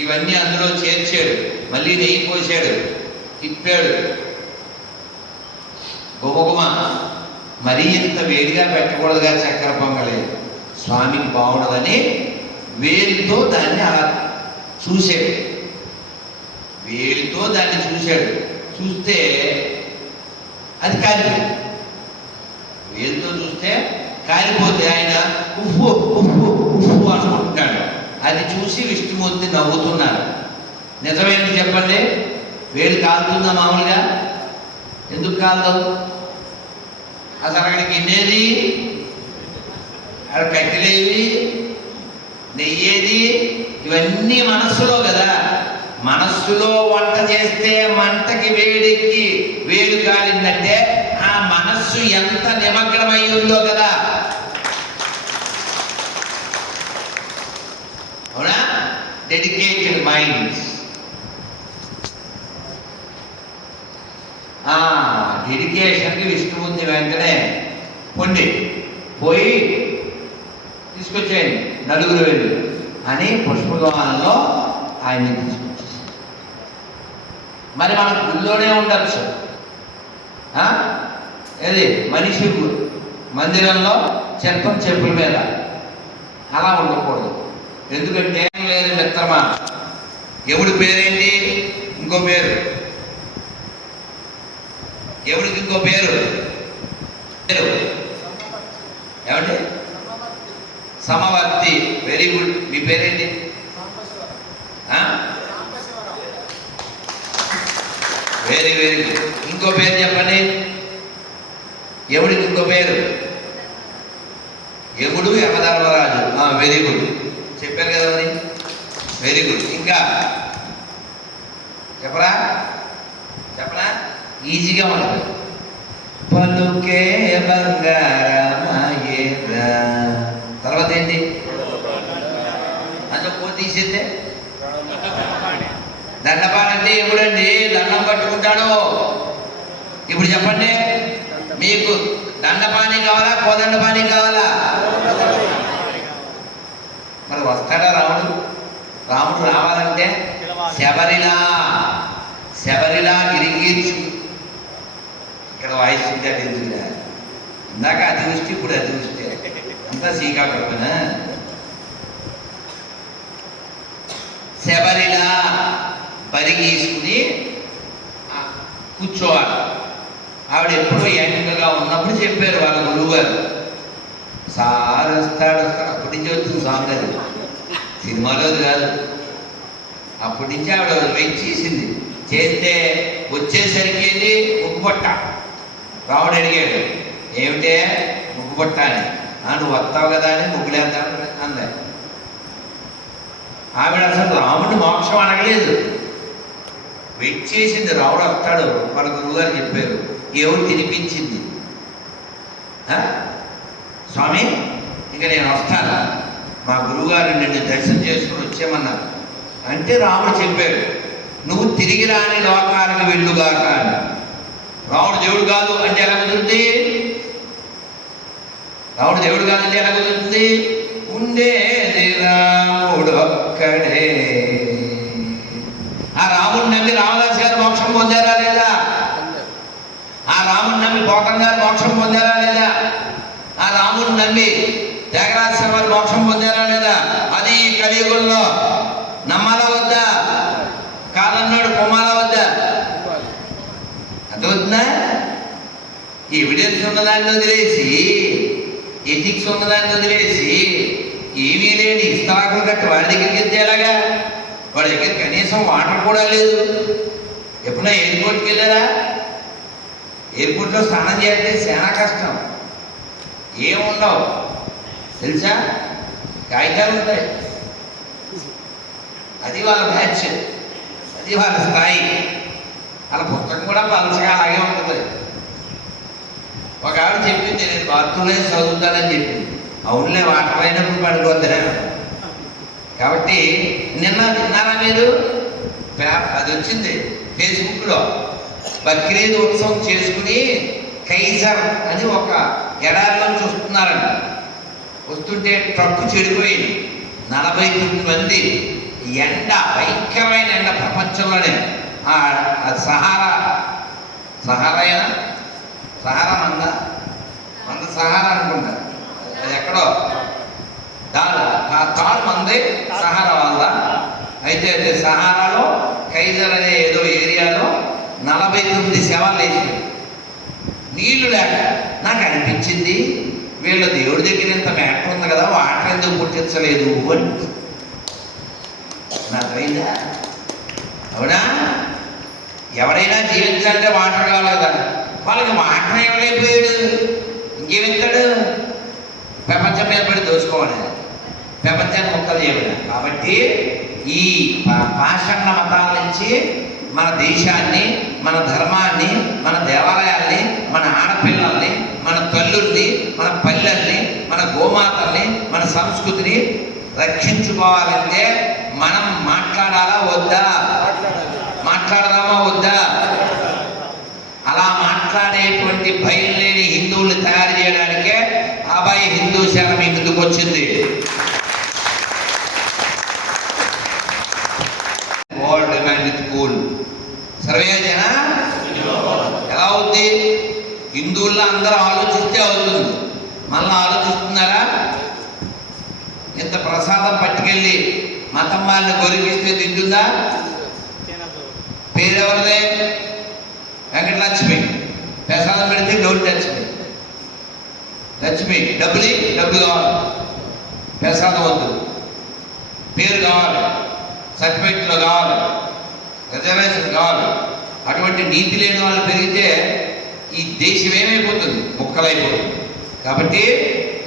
ఇవన్నీ అందులో చేర్చాడు, మళ్ళీ నెయ్యి పోసాడు, తిప్పాడు. గుమగుమ మరీ ఇంత వేడిగా పెట్టకూడదుగా చక్కెర పొంగలి, స్వామికి బాగుండదని వేలితో దాన్ని అలా చూశాడు. వేలితో దాన్ని చూశాడు. చూస్తే అది కాలిపోయింది. వేలితో చూస్తే కాలిపోతే ఆయన ఉఫ్ఫు ఉఫ్ఫు ఉఫ్ఫు అనుకుంటున్నాడు. అది చూసి విష్ణుమూర్తి నవ్వుతున్నారు. నిజమేంటి చెప్పండి? వేలు కాలుతుందా మామూలుగా? ఎందుకు కాలదు? అసలు అక్కడికి ఎన్నేది, అక్కడ కట్టెలేవి, నెయ్యేది, ఇవన్నీ మనస్సులో కదా. మనస్సులో వంట చేస్తే మంటకి వేడెక్కి వేలు కాలిందంటే ఆ మనస్సు ఎంత నిమగ్నమై ఉందో కదా. అవునా? Dedicated minds. డెడికేషన్కి విష్ణుమూర్తి వెంటనే పొండి పోయి తీసుకొచ్చేయండి, 4 వేలు అని పుష్పగవానంలో ఆయన్ని తీసుకొచ్చేసి. మరి మన గుళ్ళోనే ఉండొచ్చు, ఏది మనిషి మందిరంలో చెప్పుల మీద అలా ఉండకూడదు. ఎందుకంటే లేదు మిత్రమా, ఎవడి పేరేంటి? ఇంకో పేరు. ఎవడికి ఇంకో పేరు? ఏమండి? సమవర్తి. Very good. మీ పేరేంటి? Very very good. ఇంకో పేరు చెప్పండి. యముడికి ఇంకో పేరు యముడు, యమధర్మరాజు. వెరీ గుడ్, చెప్పారు కదా మరి. Very good. ఇంకా చెప్పరా? చెప్పరా? ఈజీగా ఉంటుంది. పలుకే బంగారమాయేరా. తర్వాత ఏంటి? అంటే పో తీసేస్తే దండపాని అంటే ఎప్పుడండి దండం పట్టుకుంటాడు? ఇప్పుడు చెప్పండి, మీకు దండపాని కావాలా, కోదండపాని కావాలా? మరి వస్తాడా రాముడు? రాముడు రావాలంటే శబరిలా గిరిగీర్చు. ఇక్కడ వాయిస్ ఉంటే అది ఎందుకురా? ఇందాక అతివృష్టి, ఇప్పుడు అతివృష్టి, అంతా శ్రీకాకుళమేనా? శబరిలా పరిగీసుకుని కూర్చోవాలి. ఆవిడ ఎప్పుడో యంగ్గా ఉన్నప్పుడు చెప్పారు వాళ్ళ గురువు గారు, సార్ వస్తాడు అప్పటి నుంచి వచ్చింది సాంగ్, అది సినిమాలోది కాదు. అప్పటి నుంచి ఆవిడ వెయిట్ చేసింది. చేస్తే వచ్చేసరికి ఏంటి? ముక్కుపట్ట. రాముడు అడిగాడు, ఏమిటే ముక్కుపట్ట అని. నువ్వు వస్తావు కదా అని ముగ్గులేద్దాం అందా. ఆవిడ అసలు రాముడిని మోక్షం అడగలేదు, వెయిట్ చేసింది. రాముడు వస్తాడు, వాళ్ళ గురువుగారు చెప్పారు. ఎవరు తినిపించింది? స్వామి ఇక నేను వస్తాను, మా గురువుగారు నిన్ను దర్శనం చేసుకుని వచ్చేమన్నారు. అంటే రాముడు చెప్పాడు, నువ్వు తిరిగి రాని లోకాలకు వెళ్ళుగాక అని. రాముడు దేవుడు కాదు అంటే ఎలా కుదురుతుంది? రాముడు దేవుడు కాదంటే ఎలా కుదురుతుంది? ఉండేది రాముడు ఒక్కడే. ఆ రాముడిని నమ్మి రామదాస్ గారు మోక్షం పొందారా లేదా? ఆ రాముడిని నమ్మి పోకం గారు మోక్షం పొందారా లేదా? ఆ రాముడిని నమ్మి త్యాగరాజ వారు మోక్షం పొందారా లేదా? అది కలియుగంలో నమ్మాలా వద్దా? కాదన్నాడు పొమ్మాలా వద్దా? అర్థమవుతుందా? ఎవిడెన్స్ ఉన్నదాన్ని వదిలేసి, ఎథిక్స్ ఉన్నదాన్ని వదిలేసి, ఏమీ లేని ఇస్తరాకులు కట్టి వాడి దగ్గరికి వెళ్తే ఎలాగా? వాడి దగ్గర కనీసం వాటర్ కూడా లేదు. ఎప్పుడైనా ఎయిర్పోర్ట్కి వెళ్ళారా? ఎయిర్పోర్ట్లో స్నానం చేస్తే చాలా కష్టం, ఏముండవు తెలుసా? కాగితాలు ఉంటాయి. అది వాళ్ళ బ్యాచ్, అది వాళ్ళ స్థాయి. వాళ్ళ పుస్తకం కూడా పలచగా అలాగే ఉంటుంది. ఒక ఆవిడ చెప్పింది, నేను బాత్రూంలో చదువుతానని చెప్పింది. అవునులే, వాటర్ అయినప్పుడు పడిపోద్దా. కాబట్టి నిన్న విన్నారా మీరు? అది వచ్చింది ఫేస్బుక్లో. బక్రీద్ ఉత్సవం చేసుకుని కైజర్ అని ఒక ఎడారిలోంచి వస్తున్నారంట. వస్తుంటే ట్రక్కు చెడిపోయింది. 49 మంది. ఎండ, భయంకరమైన ఎండ ప్రపంచంలోనే. సహారా మంద సహారా అనుకుంటా, అది ఎక్కడో తాను మంది సహారా వాళ్ళ. అయితే సహారాలో కైజర్ అనే ఏదో ఏరియాలో 49 శవాలు వేసి నీళ్లు లేక నాకు అనిపించింది, వీళ్ళ దేవుడి దగ్గర ఇంత మ్యాటర్ ఉంది కదా, వాటర్ ఎందుకు పుట్టించలేదు అని. నాకైందా? అవునా? ఎవరైనా జీవించాలంటే వాటర్ కావాలి కదా. వాళ్ళకి వాటర్ ఇవ్వలేకపోయాడు, ఇంకేమిస్తాడు? ప్రపంచం మీద పడి దోచుకోవాలి, ప్రపంచాన్ని మొక్కలు చేయలేదు. కాబట్టి ఈ పాషాణ మతాల నుంచి మన దేశాన్ని, మన ధర్మాన్ని, మన దేవాలయాల్ని, మన ఆడపిల్లల్ని, మన తల్లుల్ని, మన పల్లెల్ని, మన గోమాతల్ని, మన సంస్కృతిని రక్షించుకోవాలంటే మనం మాట్లాడాలా వద్దా? మాట్లాడదామా వద్దా? అలా మాట్లాడేటువంటి భయం లేని హిందువుల్ని తయారు చేయడానికే అబ్బాయి హిందూ సేన మీ ముందుకు వచ్చింది. సర్వే జన ఎలా అవుద్ది? హిందువుల్లో అందరూ ఆలోచిస్తే అవుతుంది. మళ్ళీ ఆలోచిస్తున్నారా? ఇంత ప్రసాదం పట్టుకెళ్ళి మతం వాళ్ళని గొరిగిస్తే తింటుందా? పేరెవరిదే? వెంకటలక్ష్మి. ప్రసాదం పెడితే డోంట్ టచ్ మీ. లక్ష్మి డబ్బులు కావాలి, ప్రసాదం వద్దు, పేరు కావాలి, సర్టిఫికెట్లో కావాలి, రిజర్వేషన్ కావాలి. అటువంటి నీతి లేని వాళ్ళు పెరిగితే ఈ దేశం ఏమైపోతుంది? ముక్కలైపోతుంది. కాబట్టి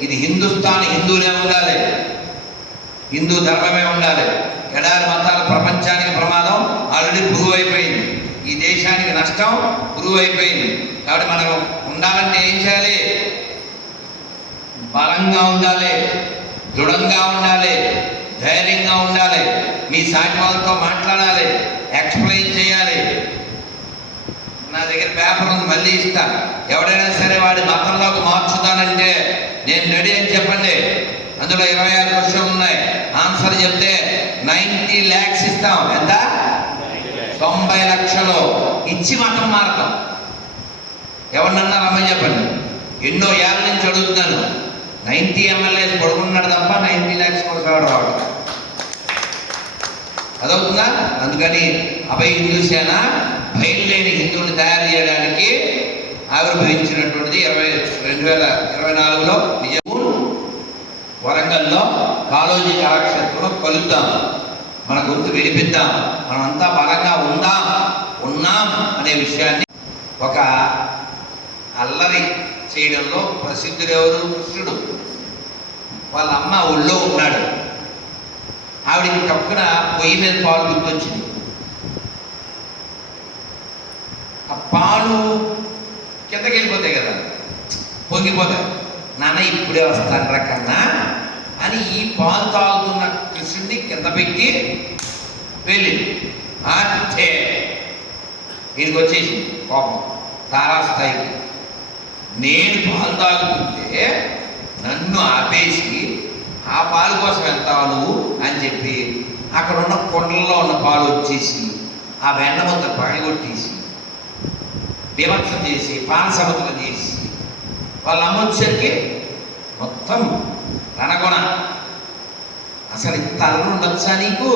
ఇది హిందుస్థాన్, హిందువులే ఉండాలి, హిందూ ధర్మమే ఉండాలి. ఎడారి మతాల ప్రపంచానికి ప్రమాదం ఆల్రెడీ ప్రూవ్ అయిపోయింది, ఈ దేశానికి నష్టం ప్రూవ్ అయిపోయింది. కాబట్టి మనం ఉండాలంటే ఏం చేయాలి? బలంగా ఉండాలి, దృఢంగా ఉండాలి, ధైర్యంగా ఉండాలి, మీ సాటి వాళ్ళతో మాట్లాడాలి, ఎక్స్ప్లెయిన్ చేయాలి. నా దగ్గర పేపర్ ఉంది, మళ్ళీ ఇస్తా. ఎవడైనా సరే వాడి మతంలోకి మార్చుతానంటే నేను రెడీ అని చెప్పండి. అందులో 26 క్వశ్చన్లు ఉన్నాయి. ఆన్సర్ చెప్తే 90 lakhs ఇస్తాం. ఎంత? 90 లక్షలు ఇచ్చి మతం మారతాం. ఎవరినన్నా రమ్మని చెప్పండి. ఎన్నో ఏళ్ళ నుంచి అడుగుతున్నాను. 90 MLAs పడుకున్నాడు తప్ప 90 lakhs కూడా రావడం అదవుతుందా? అందుకని అభయ హిందూ సేన భయం లేని హిందువుని తయారు చేయడానికి ఆవిర్భవించినటువంటిది 2024లో వరంగల్లో కాళోజీ కళాక్షేత్రంలో కలుద్దాం. మన గొంతు వినిపిద్దాం, మనమంతా బలంగా ఉన్నాం అనే విషయాన్ని. ఒక అల్లరి చేయడంలో ప్రసిద్ధుడెవరు? కృష్ణుడు. వాళ్ళ అమ్మ ఒళ్ళో ఉన్నాడు. ఆవిడికి తప్పున పొయ్యి మీద పాలు గుర్తొచ్చింది. ఆ పాలు కిందకి వెళ్ళిపోతాయి కదా, పొంగిపోతాయి. నాన్న ఇప్పుడే వస్తాను కన్నా అని ఈ పాలు తాగుతున్న కృష్ణుడిని కింద పెట్టి వెళ్ళింది. అంతే వీడికి వచ్చేసింది కోపం తారాస్థాయికి. నేను పాలు తాగుతుంటే నన్ను ఆపేసి ఆ పాలు కోసం వెళ్తావు నువ్వు అని చెప్పి అక్కడ ఉన్న కొండల్లో ఉన్న పాలు వచ్చేసి ఆ వెన్న ముద్ద పగలగొట్టేసి విమర్శం చేసి పానసముద్రం చేసి వాళ్ళ అమ్మ వచ్చేసరికి మొత్తం రణగొణ. అసలు ఇంత అల్లరి ఉండొచ్చా నీకు,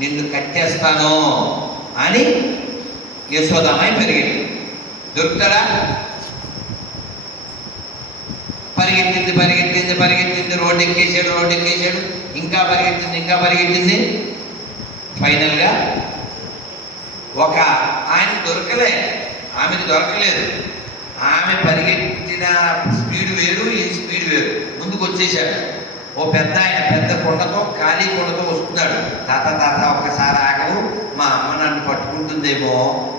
నిన్ను కట్టేస్తాను అని యశోదామై పెరిగింది. దొరుకుతాడా? పరిగెత్తింది, రోడ్డు ఎక్కేసాడు, ఇంకా పరిగెత్తింది. ఫైనల్గా ఒక ఆయనకు దొరకలే, ఆమెకు దొరకలేదు. ఆమె పరిగెత్తిన స్పీడ్ వేరు, ఈ స్పీడ్ వేరు. ముందుకు వచ్చేసాడు ఓ పెద్ద ఆయన, పెద్ద కొండతో, ఖాళీ కొండతో వస్తున్నాడు. తాత ఒక్కసారి ఆగవు, మా అమ్మ నన్ను పట్టుకుంటుందేమో,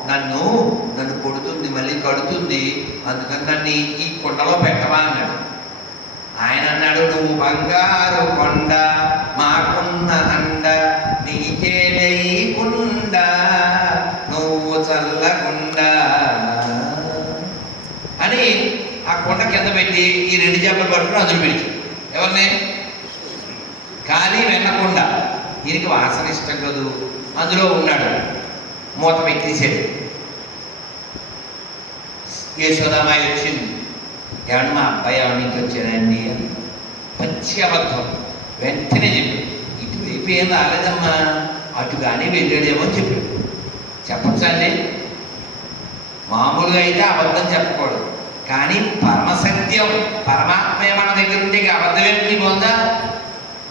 నన్ను కొడుతుంది, మళ్ళీ కడుతుంది, అందుకని నన్ను ఈ కొండలో పెట్టవా అన్నాడు. ఆయన అన్నాడు, నువ్వు బంగారు కొండ, మాకున్న అండ, నీకేదైకుండ, నువ్వు చల్లకుండా అని ఆ కొండ కింద పెట్టి ఈ 2 చేపలు పట్టుకుని అందులో పెట్టి. ఎవరిని? ఖాళీ వెన్నకొండ. ఈయనకి వాసన ఇష్టం కదూ, అందులో ఉన్నాడు. మూత పెట్టేసాడు. యశోదామాయి వచ్చింది. ఏమన్నా మా అబ్బాయి ఎవరి నుంచి వచ్చాడండి అని. పచ్చి అబద్ధం. వెంటనే చెప్పాడు, ఇటువైపు ఏం రాలేదమ్మా, అటుగానే వెళ్ళాడేమో అని చెప్పాడు. చెప్పచ్చండి, మామూలుగా అయితే అబద్ధం చెప్పకూడదు, కానీ పరమసత్యం పరమాత్మే మన దగ్గర ఉంటే అబద్ధం ఏంటి పొందా?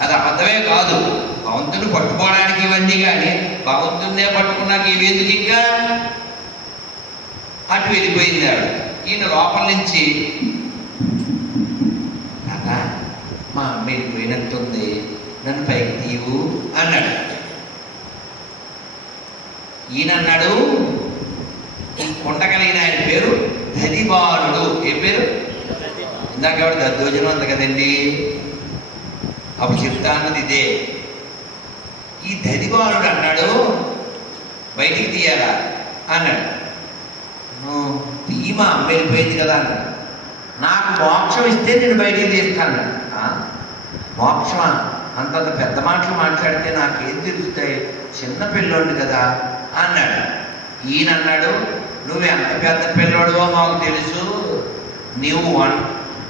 అది అబద్ధమే కాదు. భగవంతుని పట్టుకోవడానికి ఇవన్నీ, కానీ భగవంతున్నే పట్టుకున్నాక ఇవి ఎందుకు? ఇంకా అటు వెళ్ళిపోయింది ఆవిడ. ఈయన లోపల నుంచి, అలా మా అమ్మ వెళ్ళిపోయినట్టుంది, నన్ను పైకి తీవు అన్నాడు. ఈయన అన్నాడు, ఈ కొండ కలిగిన ఆయన పేరు దదిబాలుడు. ఏ పేరు? ఇందాక ఎవడు దద్దోజనం అంది కదండి, అప్పుడు చెప్తా అన్నది ఇదే. ఈ దదిబాలుడు అన్నాడు, బయటికి తీయాలా అన్నాడు. తీయమా, అమ్మ వెళ్ళిపోయింది కదా అన్నాడు. నాకు మోక్షం ఇస్తే నేను బయటికి తీస్తాను. మోక్షమా? అంతంత పెద్ద మాటలు మాట్లాడితే నాకేం తెలుస్తాయి, చిన్న పిల్లోడు కదా అన్నాడు. ఈయన అన్నాడు, నువ్వు ఎంత పెద్ద పిల్లోడువో మాకు తెలుసు. నువ్వు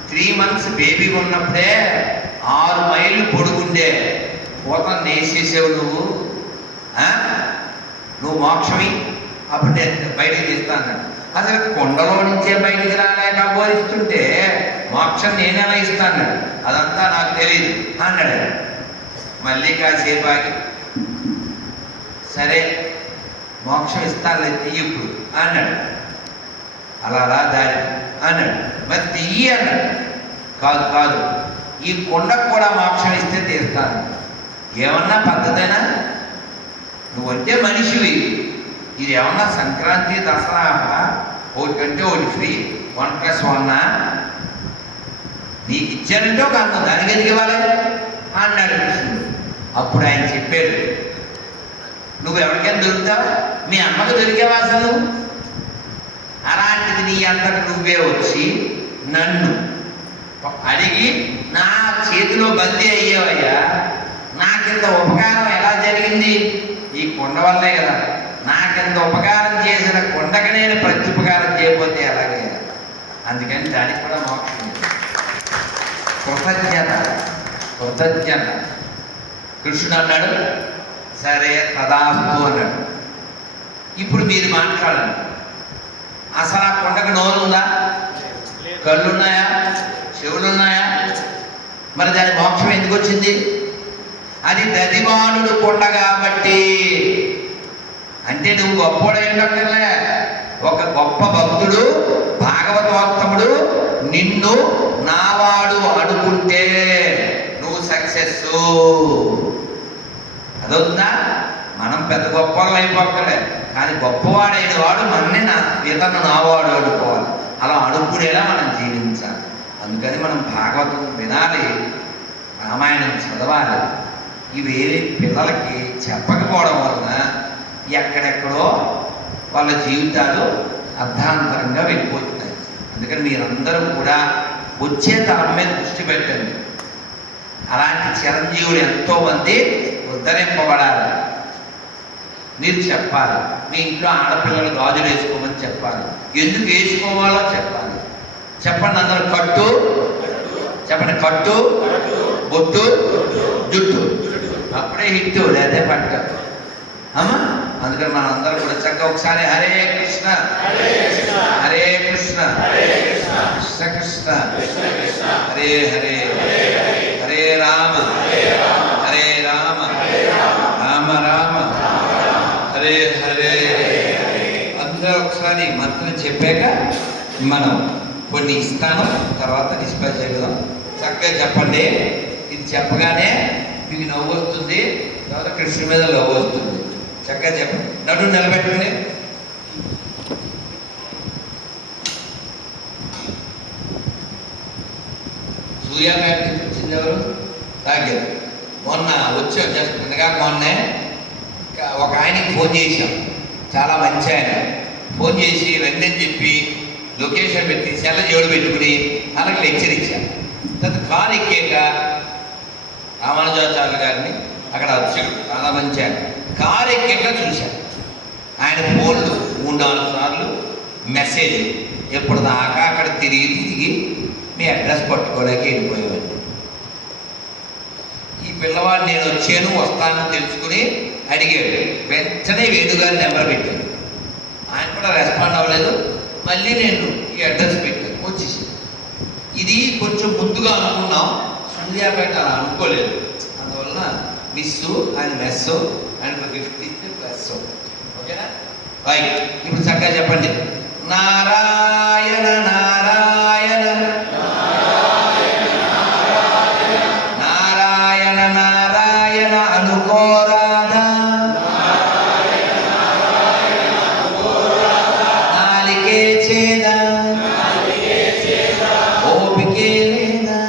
3 months బేబీ ఉన్నప్పుడే 6 మైళ్ళు పొడుగుండే పూత నేసేసావు నువ్వు మోక్షమి, అప్పుడు నేను బయటికి తీస్తాను. అసలు కొండలో నుంచే బయటికి రాలేక బోధిస్తుంటే మోక్షం నేనెలా ఇస్తాను, అదంతా నాకు తెలియదు అన్నాడు. మళ్ళీ కాసేపు ఆగి, సరే మోక్షం ఇస్తానులే తీయి ఇప్పుడు అన్నాడు. అలా దారి అన్నాడు. మరి తీయి అన్నాడు. కాదు కాదు, ఈ కొండకు కూడా మోక్షం ఇస్తే తీరుతాను. ఏమన్నా పద్ధతేనా? నువ్వంటే మనిషివి, ఇది ఏమన్నా సంక్రాంతి దసరా ఒకటి కంటే ఒకటి ఫ్రీ 1+1 నీకు ఇచ్చానంటే ఒక అన్నం, దానికి ఎందుకు ఇవ్వాలి అన్నాడు కృష్ణుడు. అప్పుడు ఆయన చెప్పాడు, నువ్వు ఎవరికైనా దొరుకుతావా? మీ అమ్మకు దొరికేవా అసలు? అలాంటిది నీ అంతకు నువ్వే వచ్చి నన్ను అడిగి నా చేతిలో బందీ అయ్యేవయ్యా. నాకింత ఉపకారం ఎలా జరిగింది? ఈ కొండ వల్లే కదా. నాకింత ఉపకారం చేసిన కొండకి నేను ప్రత్యుపకారం చేయకపోతే ఎలాగే? అందుకని దానికి కూడా మోక్షం. కృతజ్ఞత కృతజ్ఞత. కృష్ణుడు అన్నాడు, సరే తదాస్తు అన్నాడు. ఇప్పుడు మీరు మాట్లాడండి. అసలు ఆ కొండకు నోరుందా? కళ్ళున్నాయా? చెవులున్నాయా? మరి దాని మోక్షం ఎందుకు వచ్చింది? అది దదిమానుడు కొండ కాబట్టి. అంటే నువ్వు గొప్పవాడేంటలే, ఒక గొప్ప భక్తుడు భాగవతోత్తముడు నిన్ను నావాడు అనుకుంటే నువ్వు సక్సెస్. అదవుతుందా? మనం పెద్ద గొప్పవాళ్ళం అయిపోకలే, కానీ గొప్పవాడైన వాడు మనని ఇతను నావాడు అనుకోవాలి. అలా అనుకునేలా మనం జీవించాలి. అందుకని మనం భాగవతం వినాలి, రామాయణం చదవాలి. ఇవి పిల్లలకి చెప్పకపోవడం వలన ఎక్కడెక్కడో వాళ్ళ జీవితాలు అర్ధాంతరంగా వెళ్ళిపోతున్నాయి. అందుకని మీరందరూ కూడా వచ్చే తరం మీద దృష్టి పెట్టండి. అలాంటి చిరంజీవులు ఎంతోమంది ఉద్ధరింపబడాలి. మీరు చెప్పాలి. మీ ఇంట్లో ఆడపిల్లలు గాజులు వేసుకోమని చెప్పాలి. ఎందుకు వేసుకోవాలో చెప్పాలి. చెప్పండి అందరూ. కట్టు చెప్పండి. కట్టు, బొట్టు, జుట్టు. అప్పుడే హిట్, లేదా పట్టు అమ్మా. అందుకని మన అందరూ కూడా చక్కగా ఒకసారి హరే కృష్ణ హరే కృష్ణ కృష్ణ కృష్ణ హరే హరే హరే రామ హరే రామ రామ రామ హరే హరే. అందరూ ఒకసారి మంత్రం చెప్పాక మనం కొన్ని ఇస్తాను, తర్వాత డిస్పాచ్ చేద్దాం. చక్కగా చెప్పండి. ఇది చెప్పగానే మీకు నవ్వు వస్తుంది, తర్వాత కృష్ణ మీద నవ్వు వస్తుంది. చక్కగా చెప్పండి. నడు నిలబెట్టండి. సూర్యాపేట నుంచి వచ్చింది ఎవరు? తాగారు. మొన్న వచ్చాం, జస్ట్ నిన్నగా మొన్నే ఒక ఆయనకి ఫోన్ చేశాం. చాలా మంచి ఆయన. ఫోన్ చేసి రండి చెప్పి లొకేషన్ పెట్టి సెల్ల జోడు పెట్టుకుని అలాగే లెక్చర్ ఇచ్చాను. తర్వాత కారు ఎక్కాక రామానుజాచార్యులు గారిని అక్కడ వచ్చాడు, చాలా మంచి ఆయన. కారు ఎక్కాక చూశాను ఆయన ఫోన్లు 3-4 సార్లు మెసేజ్. ఎప్పుడు దాకా అక్కడ తిరిగి మీ అడ్రస్ పట్టుకోవడానికి వెళ్ళిపోయేవాడిని. ఈ పిల్లవాడు నేను వచ్చాను వస్తాను తెలుసుకుని అడిగాడు. వెంటనే వేణుగారి నెంబర్ పెట్టాను. ఆయన కూడా రెస్పాండ్ అవ్వలేదు. మళ్ళీ నేను ఈ అడ్రస్ పెట్టాను, వచ్చేసి. ఇది కొంచెం ముందుగా అనుకున్నాం, సూర్యాపేట అలా అనుకోలేదు. అందువల్ల మిస్సు ఆయన మెస్సు, ఆయనకు గిఫ్ట్ ఇస్తే ప్లస్. ఓకేనా? రైట్. ఇప్పుడు చక్కగా చెప్పండి. నారాయణ నారాయణ నారాయణ నారాయణ అనుకోరాధా, నాలికే చేదా ఓపికే లేదా,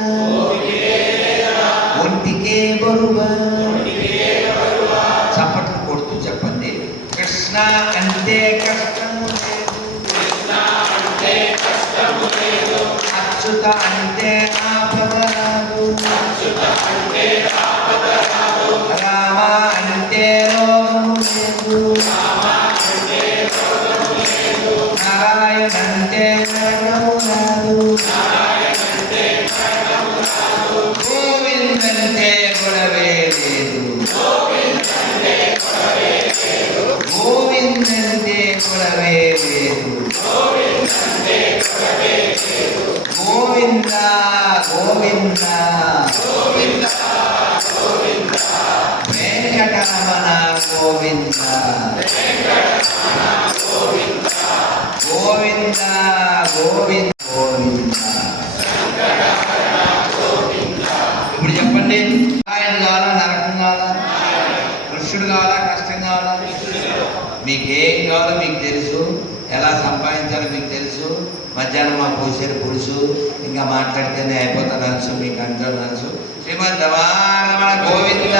ఒంటికే బరువా. చప్పట్లు కొడుతూ చెప్పండి. కృష్ణ అంటే కష్టము లేదు, అచ్యుత అంటే ఆపద రాదు, రామ అంటే రోగము లేదు, నారాయణ అంటే నరకము రాదు, గోవిందంటే గొడవే లేదు, గోవిందంటే గొడవే లేదు, గోవింద గోవింద గోవింద వెంకటరమణ గోవింద గోవింద గోవింద గోవింద. ఇప్పుడు చెప్పండి, ఆయన కావాలా నరకం కావాలా, కృష్ణుడు కావాలా కష్టం కావాలా? మీకు ఏం కావాలో మీకు తెలుసు, ఎలా సంపాదించాలో మీకు తెలుసు. మధ్యాహ్నం మా పూసేరు పులుసు, ఇంకా మాట్లాడితేనే అయిపోతుంది అనసు, మీకు అంటారు అనసు. శ్రీమద్ రమణ గోవింద,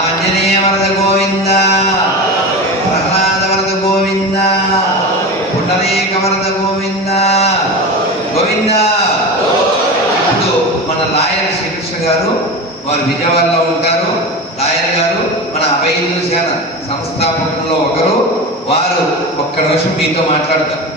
ఆంజనేయ వరద గోవింద, ప్రహ్లాద వరద గోవింద, పుండరీక వరద గోవింద గోవింద. ఇప్పుడు మన లాయర్ శ్రీకృష్ణ గారు, వారు విజయవాడలో ఉంటారు. లాయర్ గారు మన అభయ హిందూ సేన సంస్థాపకుల్లో ఒకరు. వారు ఒక్క నిమిషం మీతో మాట్లాడతారు.